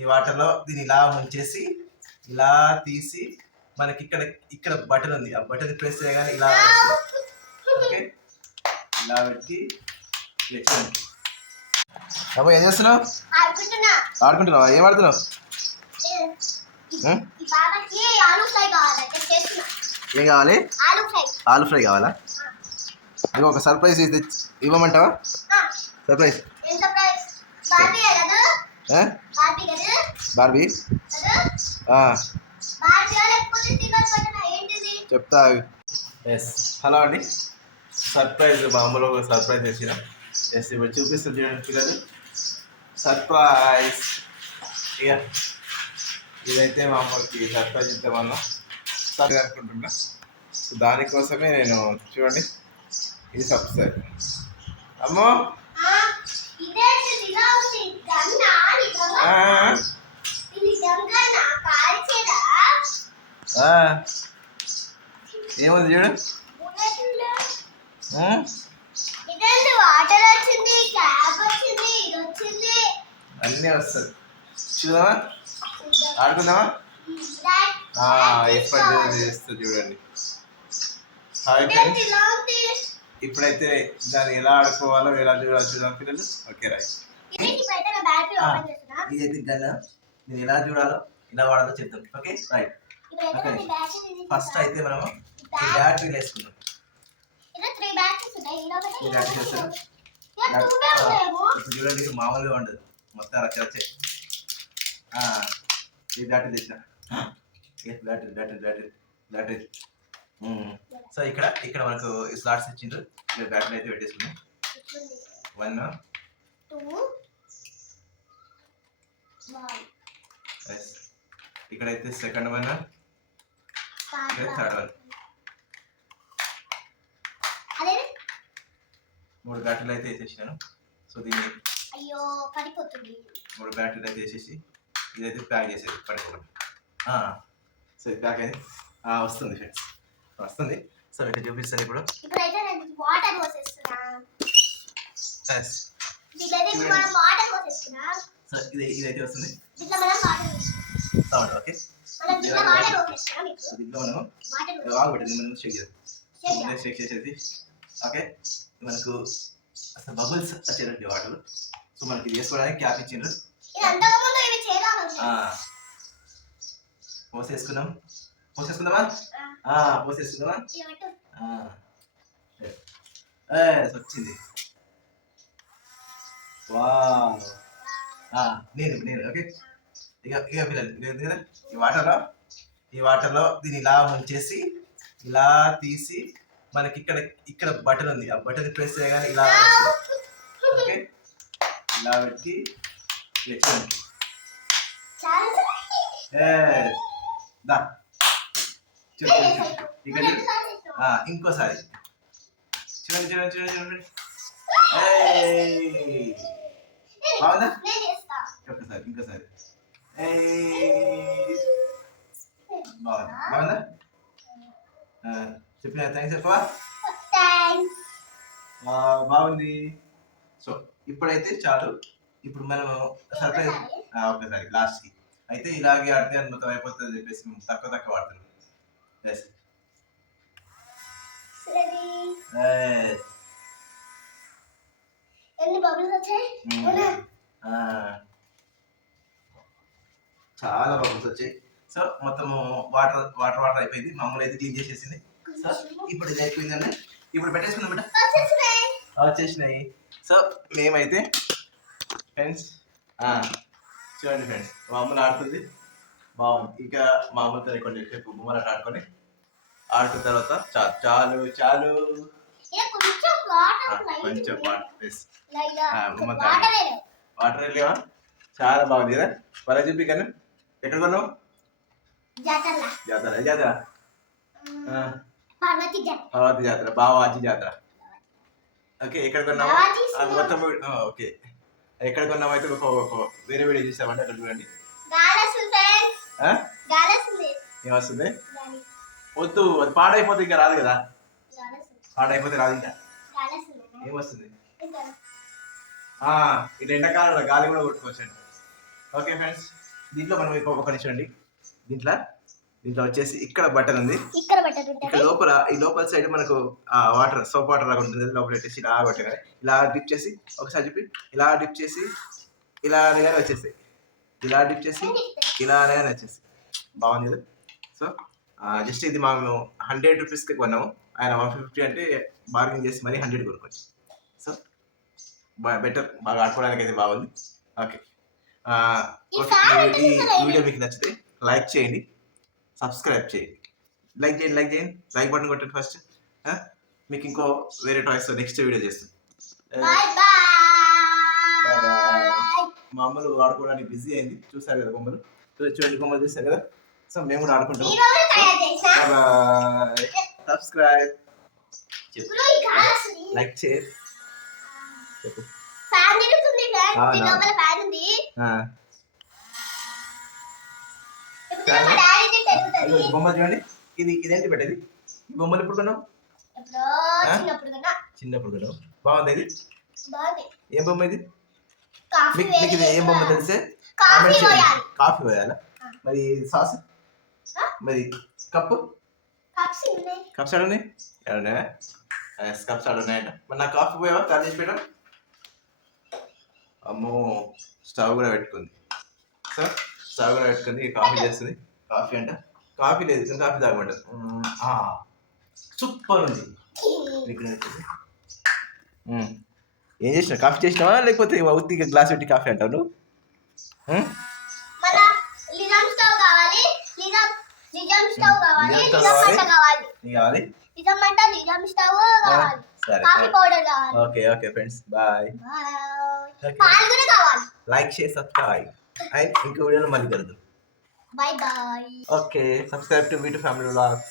ఈ వాటర్లో దీన్ని ఇలా ముంచేసి ఇలా తీసి మనకి ఇక్కడ ఇక్కడ బటన్ ఉంది, ఆ బటన్ ప్రెస్ చేయగానే ఇలా ఓకే ఇలా పెట్టి అబ్బా ఏం చేస్తున్నావు? ఆడుకుంటున్నావా? ఏం ఆడుతున్నావు? ఏం కావాలి? ఆలు ఫ్రై కావాలా? ఇంకో ఒక సర్ప్రైజ్ ఇవ్వమంటావా? సర్ప్రైజ్ బార్బీ చెప్తా. ఎస్ హలో అండి, సర్ప్రైజ్ మామూలు సర్ప్రైజ్ చేసిన. ఎస్ ఇప్పుడు చూపిస్తుంది చూడండి పిల్లలు, సర్ప్రైజ్. ఇక ఇదైతే మామూలుకి సర్ప్రైజ్ ఇద్దామన్నా సరే అనుకుంటున్నా. సో దానికోసమే నేను చూడండి ఇది సబ్స్క్రైబ్. అమ్మో ఏముంది చూడు, అన్నీ వస్తుంది. చూద్దామా? ఆడుకుందామా? ఎప్పుడు చేస్తుంది చూడండి. ఇప్పుడైతే దాన్ని ఎలా ఆడుకోవాలో ఎలా చూడాలో చూద్దాం పిల్లలు. Okay right. ఇదైతే గల్ల నేను ఎలా చూడాలో ఎలా వాడాలో చెప్తాం. Okay right. ఫస్ట్ అయితే మనము ఈ బ్యాటరీలు వేసుకున్నాం. ఇప్పుడు చూడండి మామూలుగా ఉండదు, మొత్తం రచ్చే. ఈ బ్యాటరీ తెచ్చిన battery battery battery battery. So ఇక్కడ ఇక్కడ మనకు స్లాట్స్ ఇచ్చిండ్రు, ఇక్కడ బ్యాటరీ అయితే పెట్టేసుకున్నాం. 1 2 ఇక్కడైతే సెకండ్ 1 ఇక్కడ థర్డ్ 1. 3 బ్యాటరీలు అయితే వేసేసాను. సో దీన్ని 3 బ్యాటరీలు అయితే వేసేసి ఇదైతే ప్యాక్ చేసేది పడిపోతుంది. సో ఇది ప్యాక్ అయింది, వస్తుంది ఫ్రెండ్స్, వస్తుంది. సో ఇక్కడ చూపిస్తాను ఇప్పుడు. సో ఇదైతే వస్తుంది సౌండ్. ఓకే దీంట్లో మనం బాగుపెట్టింది, మనం షేక్ చేసేది. ఓకే మనకు అసలు బబుల్స్ వచ్చేటట్టు వాటర్. సో మనకి ఇది వేసుకోవడానికి క్యాప్ ఇచ్చిండ్రు. పోసేసుకుందామా? పోసేసుకుందామా? వచ్చింది. వావ్ నేను ఓకే. ఇక పిల్లలు కదా ఈ వాటర్లో దీన్ని ఇలా ముంచేసి ఇలా తీసి మనకి ఇక్కడ ఇక్కడ బటన్ ఉంది, ఆ బటన్ ప్రెస్ చేయగానే ఇలా ఓకే ఇలా పెట్టి ఇక్కడ ఇంకోసారి చూడండి చూడండి చూడండి చూడండి. బాగుందా? ఒక్కసారి ఇంకోసారి. బాగుందా? చెప్పిన థ్యాంక్స్ చెప్పవా? బాగుంది. సో ఇప్పుడైతే చాలు. ఇప్పుడు మనం సర్ప్రైజ్ ఒక్కసారి లాస్ట్కి అయితే ఇలాగే ఆడితే అది మొత్తం అయిపోతుంది అని చెప్పేసి మేము తక్కువ వాడుతున్నాం. చాలా బబుల్స్ వచ్చాయి. సో మొత్తము వాటర్ అయిపోయింది. మామూలు అయితే క్లీన్ చేసేసింది. సో ఇప్పుడు ఇది అయిపోయిందండి. ఇప్పుడు పెట్టేసుకుందాం బిడ్డ. వచ్చేసినాయి. సో మేమైతే ఫ్రెండ్స్ చూడండి ఫ్రెండ్స్, మామూలు ఆడుతుంది బాగుంది. ఇంకా మామూలుతో కొంచెం సేపు బొమ్మలు ఆడుకొని ఆడుకున్న తర్వాత చాలు చాలు చాలు కొంచెం వాటర్ లేవా? చాలా బాగుంది కదా. వాళ్ళ చెప్పి కానీ ఎక్కడ కొన్నావు? జాతర జాతర పార్వతి జాతర, బావాజీ జాతర. ఓకే ఎక్కడ కొన్నావా? మొత్తం ఓకే ఎక్కడ కొన్నావు అయితే వేరే వేరే చేసామంటే అక్కడ చూడండి. ఏమొస్తుంది? వద్దు, అది పాడైపోతే ఇంకా రాదు కదా. పాడైపోతే రాదు ఇంకా. ఏమొస్తుంది? ఇట్లా ఎండాకాలంలో గాలి కూడా కొట్టుకోవచ్చండి. ఓకే ఫ్రెండ్స్, దీంట్లో మనం ఒక నిమిషం అండి. దీంట్లో దీంట్లో వచ్చేసి ఇక్కడ బటన్ ఉంది. ఇక్కడ లోపల ఈ లోపల సైడ్ మనకు వాటర్ సోప్ వాటర్ లాగా ఉంటుంది. లోపల పెట్టేసి ఇలా కొట్టగానే ఇలా డిప్ చేసి ఒకసారి చెప్పి ఇలా డిప్ చేసి ఇలా అనగానే వచ్చేసి ఇలా డిప్ చేసి ఇలా అనగానే వచ్చేసి బాగుంది కదా. సో జస్ట్ ఇది మేము 100 రూపీస్కి కొన్నాము. ఆయన 150 అంటే బార్గెన్ చేసి మరీ 100 కొనుక్కోవచ్చు. సో బెటర్, బాగా ఆడుకోవడానికి అయితే బాగుంది. ఓకే, ఈ వీడియో మీకు నచ్చితే లైక్ చేయండి, సబ్స్క్రైబ్ చేయండి. లైక్ బటన్ కొట్టండి ఫస్ట్. మీకు ఇంకో వేరే టాయ్స్ నెక్స్ట్ వీడియో చేస్తాను. మా అమ్మలు ఆడుకోవడానికి బిజీ అయింది. చూసారు కదా బొమ్మలు, చూడండి బొమ్మలు చూసారు కదా. సో మేము కూడా ఆడుకుంటాం. సబ్స్క్రైబ్, లైక్ చేయండి. చెప్పు. బొమ్మ చూడండి, ఇదేంటి పెట్టేది? ఈ బొమ్మలు ఎప్పుడు కొన్నావు? చిన్నప్పుడు కొన్నావు. బాగుంది ఇది. ఏం బొమ్మ ఇది? మీకు ఇది ఏం బొమ్మ తెలిసే కాఫీ పోయాలా? మరి సాస్, మరి కప్పు కప్స్ ఆడున్నాయి. కప్స్ ఆడున్నాయంట. మరి నా కాఫీ పోయావా? చార్జ్ చేసి పెట్టా. అమ్మో, స్టవ్ కూడా పెట్టుకుంది. సో స్టవ్ కూడా పెట్టుకుంది, కాఫీ చేస్తుంది. కాఫీ అంట, కాఫీ లేదు కానీ కాఫీ తాగమంటారు. సూపర్ ఉంది. ఏం చేసినా? కాఫీ చేసినావా లేకపోతే ఉత్తిగా గ్లాస్ పెట్టి కాఫీ అంటావు నువ్వు? Okay okay friends, bye. Like share subscribe and ఇంకో వీడియోలో మళ్ళీ కలుద్దాం. Bye bye. Okay, subscribe to V2 Family Vlogs.